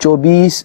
24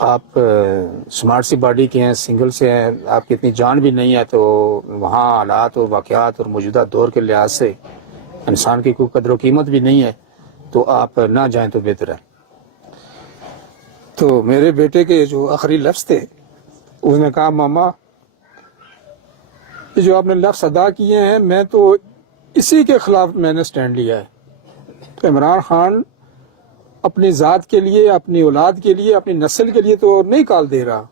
آپ سمارٹ سی باڈی کے ہیں, سنگل سے ہیں, آپ کی اتنی جان بھی نہیں ہے, تو وہاں حالات اور واقعات اور موجودہ دور کے لحاظ سے انسان کی کوئی قدر و قیمت بھی نہیں ہے, تو آپ نہ جائیں تو بہتر ہے. تو میرے بیٹے کے جو آخری لفظ تھے, اس نے کہا ماما یہ جو آپ نے لفظ ادا کیے ہیں میں تو اسی کے خلاف میں نے سٹینڈ لیا ہے. تو عمران خان اپنی ذات کے لیے, اپنی اولاد کے لیے, اپنی نسل کے لیے تو نہیں کال دے رہا.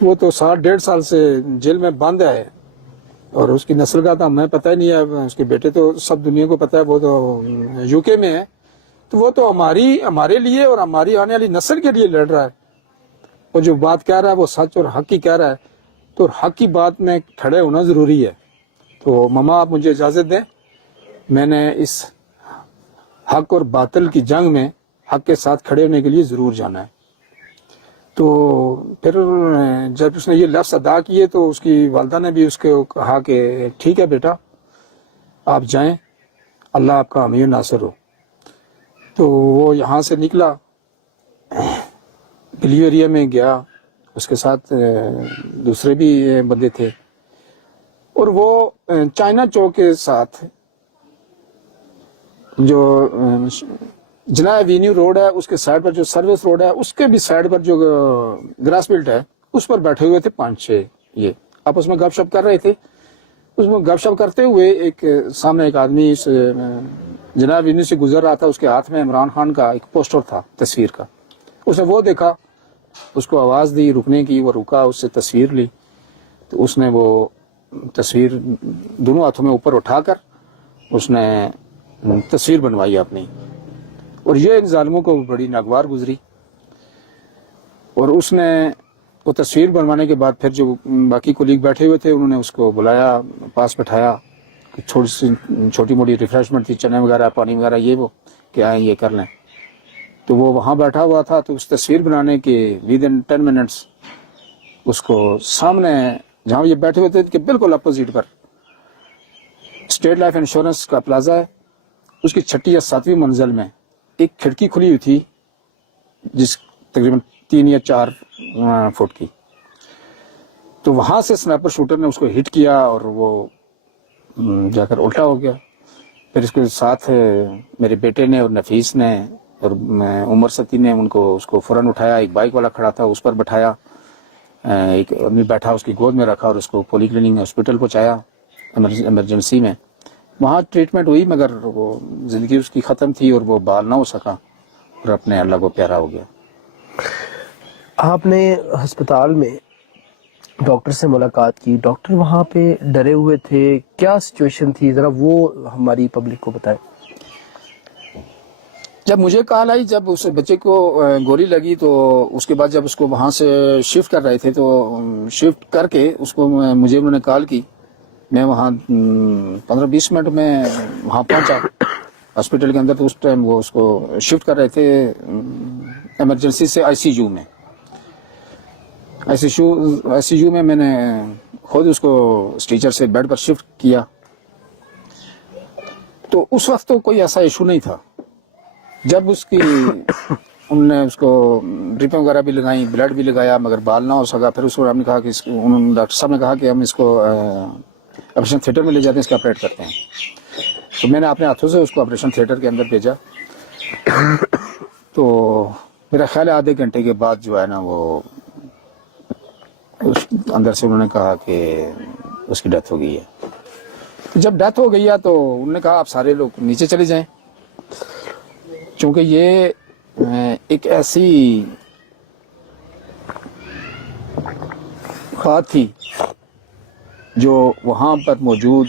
وہ تو 1.5 سال سے جیل میں بند ہے, اور اس کی نسل کا تو ہمیں پتہ ہی نہیں ہے. اس کے بیٹے تو سب دنیا کو پتہ ہے, وہ تو یو کے میں ہے. تو وہ تو ہمارے لیے اور ہماری آنے والی نسل کے لیے لڑ رہا ہے. اور جو بات کہہ رہا ہے وہ سچ اور حق کی کہہ رہا ہے, تو حق کی بات میں کھڑے ہونا ضروری ہے. تو ماما آپ مجھے اجازت دیں, میں نے اس حق اور باطل کی جنگ میں حق کے ساتھ کھڑے ہونے کے لیے ضرور جانا ہے. تو پھر جب اس نے یہ لفظ ادا کیے تو اس کی والدہ نے بھی اس کو کہا کہ ٹھیک ہے بیٹا آپ جائیں, اللہ آپ کا حامی و ناصر ہو. تو وہ یہاں سے نکلا, بلیو ایریا میں گیا, اس کے ساتھ دوسرے بھی بندے تھے, اور وہ چائنا چوک کے ساتھ جو جناح ایوینیو روڈ ہے اس کے سائڈ پر جو سروس روڈ ہے اس کے بھی سائڈ پر جو گراس بیلٹ ہے اس پر بیٹھے ہوئے تھے 5-6 یہ آپس میں گپ شپ کر رہے تھے. اس میں گپ شپ کرتے ہوئے ایک سامنے ایک آدمی اس جناح ایوینیو سے گزر رہا تھا, اس کے ہاتھ میں عمران خان کا ایک پوسٹر تھا تصویر کا. اس نے وہ دیکھا, اس کو آواز دی رکنے کی, وہ رکا, اس سے تصویر لی. تو اس نے وہ تصویر دونوں ہاتھوں میں اوپر اٹھا کر اس نے تصویر بنوائی اپنی, اور یہ ان ظالموں کو بڑی ناگوار گزری. اور اس نے وہ تصویر بنوانے کے بعد پھر جو باقی کولیگ بیٹھے ہوئے تھے انہوں نے اس کو بلایا, پاس بٹھایا, چھوٹی موٹی ریفریشمنٹ تھی, چنے وغیرہ, پانی وغیرہ, یہ وہ کہ آئیں یہ کر لیں. تو وہ وہاں بیٹھا ہوا تھا. تو اس تصویر بنانے کے ودن 10 منٹس اس کو سامنے جہاں یہ بیٹھے ہوئے تھے کہ بالکل اپوزٹ پر اسٹیٹ لائف انشورنس کا پلازا ہے, اس کی 6 یا 7ویں منزل میں ایک کھڑکی کھلی ہوئی تھی جس تقریباً 3 یا 4 فٹ کی. تو وہاں سے سنائپر شوٹر نے اس کو ہٹ کیا اور وہ جا کر الٹا ہو گیا. پھر اس کے ساتھ میرے بیٹے نے اور نفیس نے اور عمر ستی نے اس کو فوراً اٹھایا. ایک بائک والا کھڑا تھا اس پر بٹھایا, ایک آدمی بیٹھا اس کی گود میں رکھا اور اس کو پولی کلینک ہاسپٹل پہنچایا ایمرجنسی میں. وہاں ٹریٹمنٹ ہوئی مگر وہ زندگی اس کی ختم تھی اور وہ بال نہ ہو سکا اور اپنے اللہ کو پیارا ہو گیا. آپ نے ہسپتال میں ڈاکٹر سے ملاقات کی, ڈاکٹر وہاں پہ ڈرے ہوئے تھے, کیا سچویشن تھی, ذرا وہ ہماری پبلک کو بتائیں. جب مجھے کال آئی, جب اس بچے کو گولی لگی تو اس کے بعد جب اس کو وہاں سے شفٹ کر رہے تھے تو شفٹ کر کے اس کو مجھے انہوں نے کال کی. میں وہاں 15-20 منٹ میں وہاں پہنچا ہاسپٹل کے اندر. تو اس ٹائم وہ اس کو شفٹ کر رہے تھے ایمرجنسی سے آئی سی یو میں. آئی سی یو میں نے خود اس کو اسٹیچر سے بیڈ پر شفٹ کیا. تو اس وقت تو کوئی ایسا ایشو نہیں تھا. جب اس کی انہوں نے اس کو ڈرپیں وغیرہ بھی لگائیں, بلڈ بھی لگایا, مگر بال نہ ہو سکا. پھر اس کو ہم نے کہا کہ ڈاکٹر صاحب نے کہا کہ ہم اس کو آپریشن تھیٹر میں لے جاتے ہیں, اس کا آپریٹ کرتے ہیں. تو میں نے اپنے ہاتھوں سے اس کو آپریشن تھیٹر کے اندر بھیجا. تو میرا خیال ہے آدھے گھنٹے کے بعد جو ہے نا وہ اندر سے انہوں نے کہا کہ اس کی ڈیتھ ہو گئی ہے. جب ڈیتھ ہو گئی ہے تو انہوں نے کہا آپ سارے لوگ نیچے چلے جائیں, چونکہ یہ ایک ایسی بات تھی جو وہاں پر موجود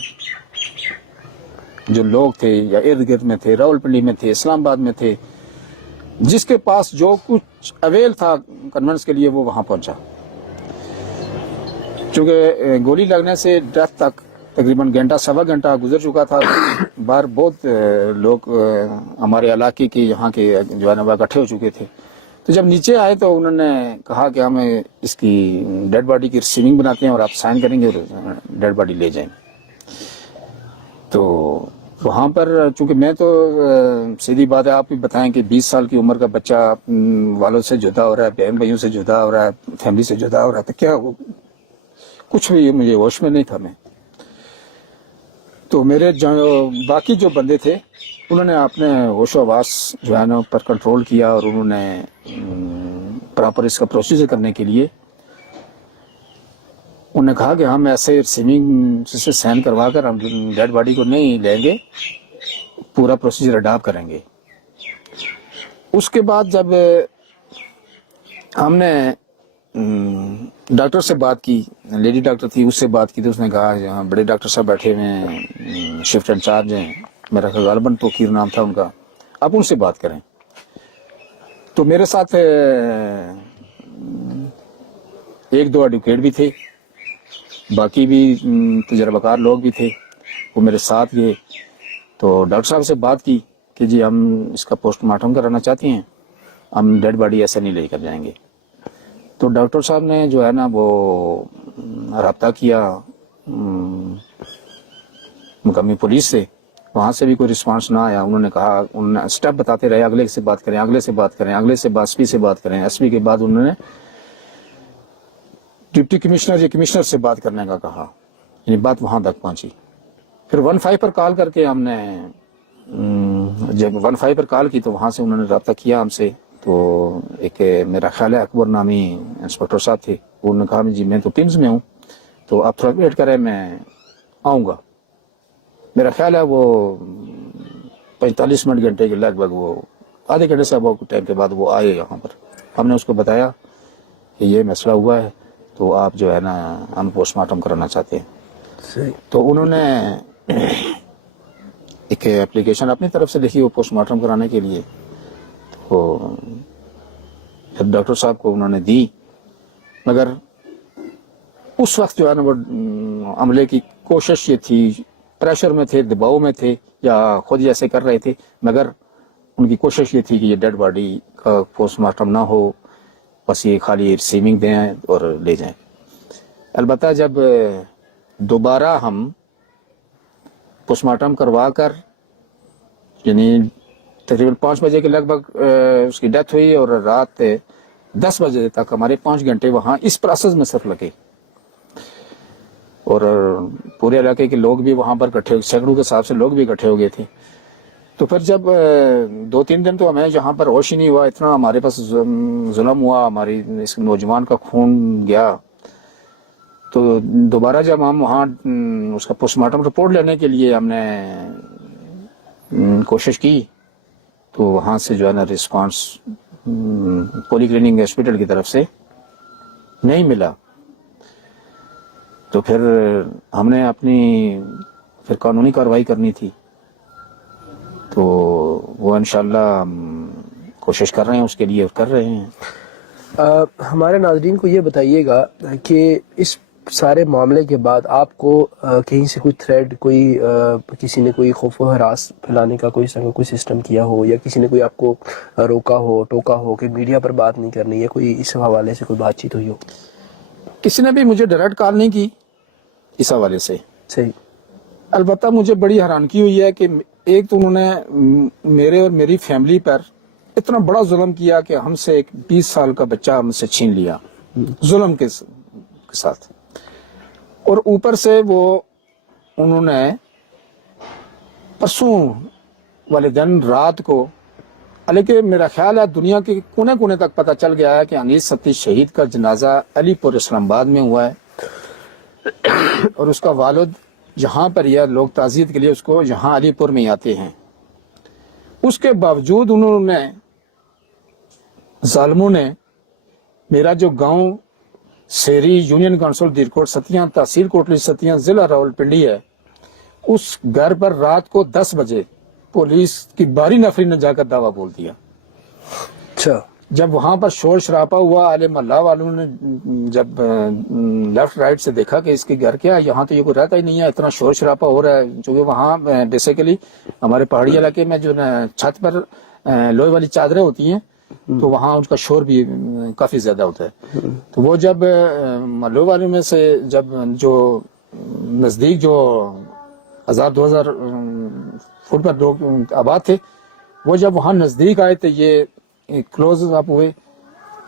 جو لوگ تھے یا ارد گرد میں تھے, راولپنڈی میں تھے, اسلام آباد میں تھے, جس کے پاس جو کچھ اویل تھا کنونس کے لیے وہ وہاں پہنچا. چونکہ گولی لگنے سے ڈیتھ تک تقریباً گھنٹہ سوا گھنٹہ گزر چکا تھا. باہر بہت لوگ ہمارے علاقے کے یہاں کے جو ہے نا وہ اکٹھے ہو چکے تھے. تو جب نیچے آئے تو انہوں نے کہا کہ ہم اس کی ڈیڈ باڈی کی ریسیونگ بناتے ہیں اور آپ سائن کریں گے اور ڈیڈ باڈی لے جائیں. تو وہاں پر چونکہ میں تو سیدھی بات ہے، آپ بھی بتائیں کہ 20 سال کی عمر کا بچہ والد سے جدا ہو رہا ہے، بہن بھائیوں سے جدا ہو رہا ہے، فیملی سے جدا ہو رہا ہے، تو کیا کچھ بھی مجھے ہوش میں نہیں تھا میں. تو میرے باقی جو بندے تھے انہوں نے اپنے ہوش و حواس جو ہے نا پر کنٹرول کیا، اور انہوں نے پراپر اس کا پروسیجر کرنے کے لیے انہوں نے کہا کہ ہم ایسے ریسیونگ سے سائن کروا کر ہم ڈیڈ باڈی کو نہیں لیں گے، پورا پروسیجر اڈاپٹ کریں گے. اس کے بعد جب ہم نے ڈاکٹر سے بات کی، لیڈی ڈاکٹر تھی، اس سے بات کی تو اس نے کہا یہاں بڑے ڈاکٹر صاحب بیٹھے ہوئے ہیں، شفٹ انچارج ہیں، میرا خیال غالباً توقیر نام تھا ان کا، آپ ان سے بات کریں. تو میرے ساتھ ایک دو ایڈوکیٹ بھی تھے، باقی بھی تجربہ کار لوگ بھی تھے، وہ میرے ساتھ گئے. تو ڈاکٹر صاحب سے بات کی کہ جی ہم اس کا پوسٹ مارٹم کرانا چاہتے ہیں، ہم ڈیڈ باڈی ایسے نہیں لے کر جائیں گے. تو ڈاکٹر صاحب نے جو ہے نا وہ رابطہ کیا مقامی پولیس سے، وہاں سے بھی کوئی رسپانس نہ آیا. انہوں نے کہا، انہوں نے اسٹیپ بتاتے رہے، اگلے سے بات کریں، اگلے سے بات کریں، اگلے سے ایس پی سے بات کریں. ایس پی کے بعد انہوں نے ڈپٹی کمشنر یا کمشنر سے بات کرنے کا کہا، یعنی بات وہاں تک پہنچی. پھر 15 پر کال کر کے ہم نے جب 15 پر کال کی تو وہاں سے انہوں نے رابطہ کیا ہم سے. تو ایک میرا خیال ہے اکبر نامی انسپکٹر صاحب تھے، انہوں نے کہا جی میں تو ٹیمز میں ہوں، تو آپ تھوڑا ویٹ کریں، میں آؤں گا. میرا خیال ہے وہ 45 منٹ گھنٹے کے لگ بھگ، وہ آدھے گھنٹے سے اب ٹائم کے بعد وہ آئے یہاں پر. ہم نے اس کو بتایا کہ یہ مسئلہ ہوا ہے، تو آپ جو ہے نا ہم پوسٹ مارٹم کرانا چاہتے ہیں. صحیح. تو انہوں نے ایک اپلیکیشن اپنی طرف سے لکھی وہ پوسٹ مارٹم کرانے کے لیے، تو پھر ڈاکٹر صاحب کو انہوں نے دی. مگر اس وقت جو ہے نا وہ عملے کی کوشش یہ تھی، پریشر میں تھے، دباؤ میں تھے، یا خود ایسے کر رہے تھے، مگر ان کی کوشش یہ تھی کہ یہ ڈیڈ باڈی کا پوسٹ مارٹم نہ ہو، بس یہ خالی ریسیونگ دیں اور لے جائیں. البتہ جب دوبارہ ہم پوسٹ مارٹم کروا کر، یعنی تقریباً 5 بجے کے لگ بھگ اس کی ڈیتھ ہوئی، اور رات 10 بجے تک ہمارے 5 گھنٹے وہاں اس پروسیس میں صرف لگے. اور پورے علاقے کے لوگ بھی وہاں پر اکٹھے، سینکڑوں کے حساب سے لوگ بھی اکٹھے ہو گئے تھے. تو پھر جب 2-3 دن تو ہمیں یہاں پر ہوش ہی نہیں ہوا، اتنا ہمارے پاس ظلم ہوا، ہماری اس نوجوان کا خون گیا. تو دوبارہ جب ہم وہاں اس کا پوسٹ مارٹم رپورٹ لینے کے لیے ہم نے کوشش کی، تو وہاں سے جو ہے نا رسپانس پولی کلینک ہاسپٹل کی طرف سے نہیں ملا. تو پھر ہم نے اپنی پھر قانونی کارروائی کرنی تھی، تو وہ انشاءاللہ کوشش کر رہے ہیں، اس کے لیے کر رہے ہیں. ہمارے ناظرین کو یہ بتائیے گا کہ اس سارے معاملے کے بعد آپ کو کہیں سے کوئی تھریڈ، کوئی کسی نے کوئی خوف و ہراس پھیلانے کا کوئی سسٹم کیا ہو، یا کسی نے کوئی آپ کو روکا ہو، ٹوکا ہو کہ میڈیا پر بات نہیں کرنی، یا کوئی اس حوالے سے کوئی بات چیت ہوئی ہو؟ کسی نے بھی مجھے ڈائریکٹ کال نہیں کی اس حوالے سے. صحیح. البتہ مجھے بڑی حیرانگی ہوئی ہے کہ ایک تو انہوں نے میرے اور میری فیملی پر اتنا بڑا ظلم کیا کہ ہم سے ایک 20 سال کا بچہ ہم سے چھین لیا ظلم کے ساتھ، اور اوپر سے وہ انہوں نے پرسوں والے دن رات کو، حالانکہ میرا خیال ہے دنیا کے کونے کونے تک پتہ چل گیا ہے کہ انیس ستیش شہید کا جنازہ علی پور اسلام آباد میں ہوا ہے، اور اس کا والد یہاں پر یہ لوگ تعزیت کے لیے اس کو یہاں علی پور میں ہی آتے ہیں. اس کے باوجود انہوں نے، ظالموں نے، میرا جو گاؤں سیری یونین کونسل دیرکوٹ ستیاں، تحصیل کوٹلی ستیاں، ضلع راولپنڈی ہے، اس گھر پر رات کو 10 بجے پولیس کی باری نفری نے جا کر دعویٰ بول دیا. اچھا. جب وہاں پر شور شرابہ ہوا، اہل محلہ والوں نے جب لیفٹ رائٹ سے دیکھا کہ اس کے گھر کیا، یہاں تو یہ کوئی رہتا ہی نہیں ہے، اتنا شور شرابہ ہو رہا ہے. چونکہ وہاں بیسیکلی ہمارے پہاڑی علاقے میں جو چھت پر لوہے والی چادریں ہوتی ہیں، تو وہاں ان کا شور بھی کافی زیادہ ہوتا ہے. تو وہ جب محلوں والوں میں سے جب جو نزدیک جو 1000-2000 فٹ پر لوگ آباد تھے. وہ جب وہاں نزدیک آئے تو یہ کلوز اپ ہوئے.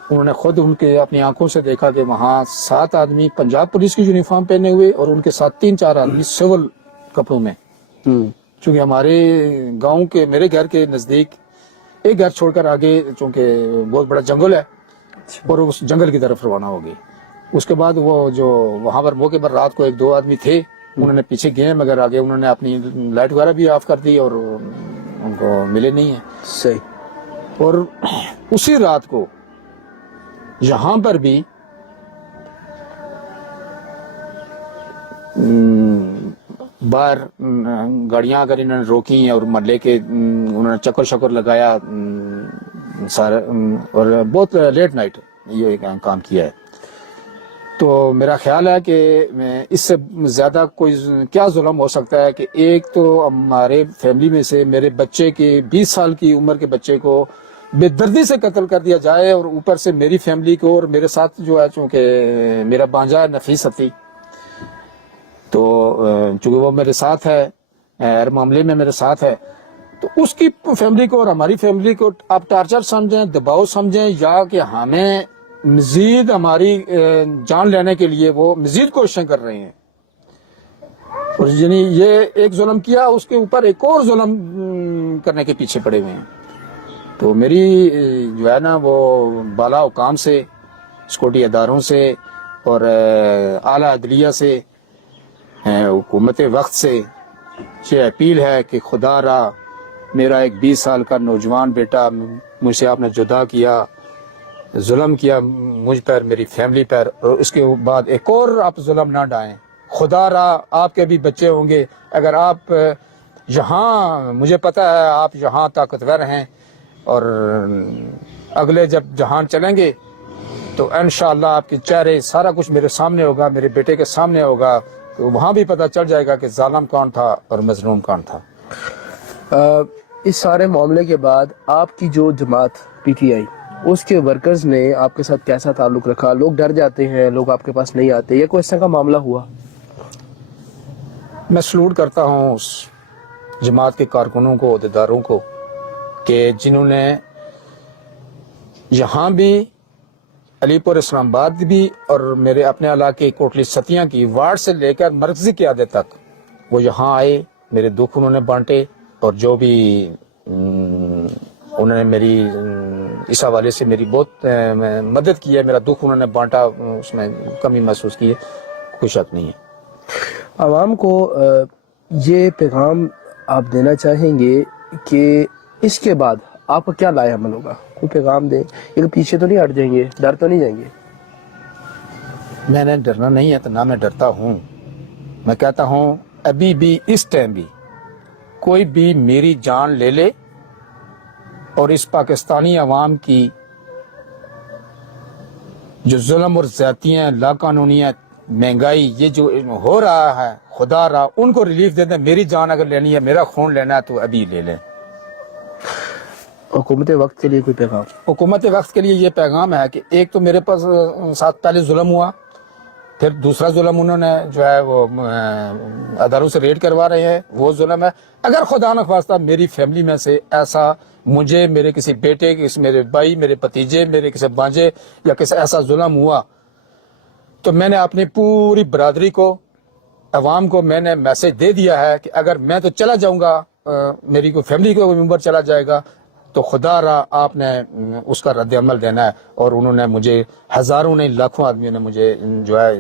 انہوں نے خود ان کے اپنی آنکھوں سے دیکھا کہ وہاں 7 آدمی پنجاب پولیس کی یونیفارم پہنے ہوئے اور ان کے ساتھ 3-4 آدمی سول کپڑوں میں. چونکہ ہمارے گاؤں کے میرے گھر کے نزدیک ایک گھر چھوڑ کر آگے چونکہ بہت بڑا جنگل ہے اور اس جنگل کی طرف روانہ ہو گئے. اس کے بعد وہ جو وہاں پر موقع پر رات کو 1-2 آدمی تھے انہوں نے پیچھے گئے مگر آگے انہوں نے اپنی لائٹ وغیرہ بھی آف کر دی اور ان کو ملے نہیں ہیں. صحیح. اور اسی رات کو یہاں پر بھی باہر گاڑیاں اگر انہوں نے روکی اور محلے کے انہوں نے چکر شکر لگایا سارے اور بہت لیٹ نائٹ یہ کام کیا ہے. تو میرا خیال ہے کہ اس سے زیادہ کوئی کیا ظلم ہو سکتا ہے کہ ایک تو ہمارے فیملی میں سے میرے بچے کے 20 سال کی عمر کے بچے کو بے دردی سے قتل کر دیا جائے اور اوپر سے میری فیملی کو اور میرے ساتھ جو ہے چونکہ میرا بانجا ہے نفیس حتی تو چونکہ وہ میرے ساتھ ہے ہر معاملے میں میرے ساتھ ہے تو اس کی فیملی کو اور ہماری فیملی کو آپ ٹارچر سمجھیں دباؤ سمجھیں یا کہ ہمیں مزید ہماری جان لینے کے لیے وہ مزید کوششیں کر رہے ہیں. اور یعنی یہ ایک ظلم کیا اس کے اوپر ایک اور ظلم کرنے کے پیچھے پڑے ہوئے ہیں. تو میری جو ہے نا وہ بالا حکام سے سکیورٹی اداروں سے اور اعلیٰ عدلیہ سے حکومت وقت سے یہ اپیل ہے کہ خدا را میرا ایک 20 سال کا نوجوان بیٹا مجھ سے آپ نے جدا کیا ظلم کیا مجھ پر میری فیملی پر اور اس کے بعد ایک اور آپ ظلم نہ ڈائیں. خدا را آپ کے بھی بچے ہوں گے اگر آپ یہاں مجھے پتہ ہے آپ یہاں طاقتور ہیں اور اگلے جب جہان چلیں گے تو انشاءاللہ آپ کے چہرے سارا کچھ میرے سامنے ہوگا میرے بیٹے کے سامنے ہوگا تو وہاں بھی پتہ چل جائے گا کہ ظالم کون تھا اور مظلوم کون تھا. اس سارے معاملے کے بعد آپ کی جو جماعت پی ٹی آئی اس کے ورکرز نے آپ کے ساتھ کیسا تعلق رکھا؟ لوگ ڈر جاتے ہیں لوگ آپ کے پاس نہیں آتے یا کوئی اس طرح کا معاملہ ہوا؟ میں سلوٹ کرتا ہوں اس جماعت کے کارکنوں کو عہدیداروں کو کہ جنہوں نے یہاں بھی علی پور اسلام آباد بھی اور میرے اپنے علاقے کوٹلی ستیاں کی وارڈ سے لے کر مرکزی قیادت تک وہ یہاں آئے میرے دکھ انہوں نے بانٹے اور جو بھی انہوں نے میری اس حوالے سے میری بہت مدد کی ہے میرا دکھ انہوں نے بانٹا اس میں کمی محسوس کی ہے کوئی شک نہیں ہے. عوام کو یہ پیغام آپ دینا چاہیں گے کہ اس کے بعد آپ کا کیا لائے عمل ہوگا؟ کوئی پیغام دیں یہ پیچھے تو نہیں ہٹ جائیں گے ڈر تو نہیں جائیں گے؟ میں نے ڈرنا نہیں ہے تو نہ میں ڈرتا ہوں. میں کہتا ہوں ابھی بھی اس ٹائم بھی کوئی بھی میری جان لے لے اور اس پاکستانی عوام کی جو ظلم اور زیادتیاں لا قانونیت مہنگائی یہ جو ہو رہا ہے خدا را ان کو ریلیف دے دیں. میری جان اگر لینی ہے میرا خون لینا ہے تو ابھی لے لیں. حکومت وقت کے لیے کوئی پیغام؟ حکومت وقت کے لیے یہ پیغام ہے کہ ایک تو میرے پاس ساتھ پہلے ظلم ہوا پھر دوسرا ظلم انہوں نے جو ہے وہ اداروں سے ریڈ کروا رہے ہیں وہ ظلم ہے. اگر خدا نخواستہ میری فیملی میں سے ایسا مجھے میرے کسی بیٹے کسی میرے بھائی میرے بھتیجے میرے کسی بانجے یا کسی ایسا ظلم ہوا تو میں نے اپنی پوری برادری کو عوام کو میں نے میسج دے دیا ہے کہ اگر میں تو چلا جاؤں گا میری کوئی فیملی کو ممبر چلا جائے گا تو خدا را آپ نے اس کا رد عمل دینا ہے. اور انہوں نے مجھے ہزاروں نے لاکھوں آدمیوں نے مجھے جو ہے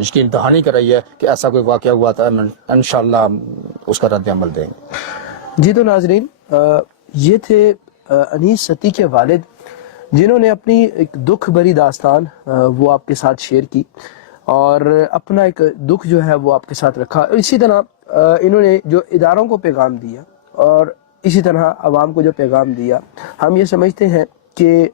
یقین دہانی کرائی ہے کہ ایسا کوئی واقعہ ہوا تھا انشاءاللہ اس کا رد عمل دیں گے. جی تو ناظرین یہ تھے انیس ستی کے والد جنہوں نے اپنی ایک دکھ بھری داستان وہ آپ کے ساتھ شیئر کی اور اپنا ایک دکھ جو ہے وہ آپ کے ساتھ رکھا. اسی طرح انہوں نے جو اداروں کو پیغام دیا اور اسی طرح عوام کو جو پیغام دیا ہم یہ سمجھتے ہیں کہ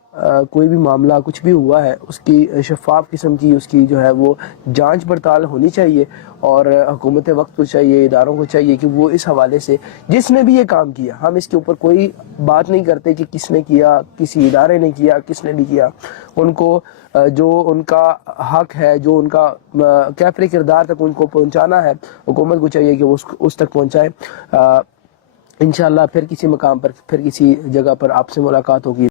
کوئی بھی معاملہ کچھ بھی ہوا ہے اس کی شفاف قسم کی اس کی جو ہے وہ جانچ پڑتال ہونی چاہیے اور حکومت وقت کو چاہیے اداروں کو چاہیے کہ وہ اس حوالے سے جس نے بھی یہ کام کیا ہم اس کے اوپر کوئی بات نہیں کرتے کہ کس نے کیا کسی ادارے نے کیا کس نے بھی کیا ان کو جو ان کا حق ہے جو ان کا کیفر کردار تک ان کو پہنچانا ہے حکومت کو چاہیے کہ وہ اس تک پہنچائے. انشاءاللہ پھر کسی مقام پر پھر کسی جگہ پر آپ سے ملاقات ہوگی.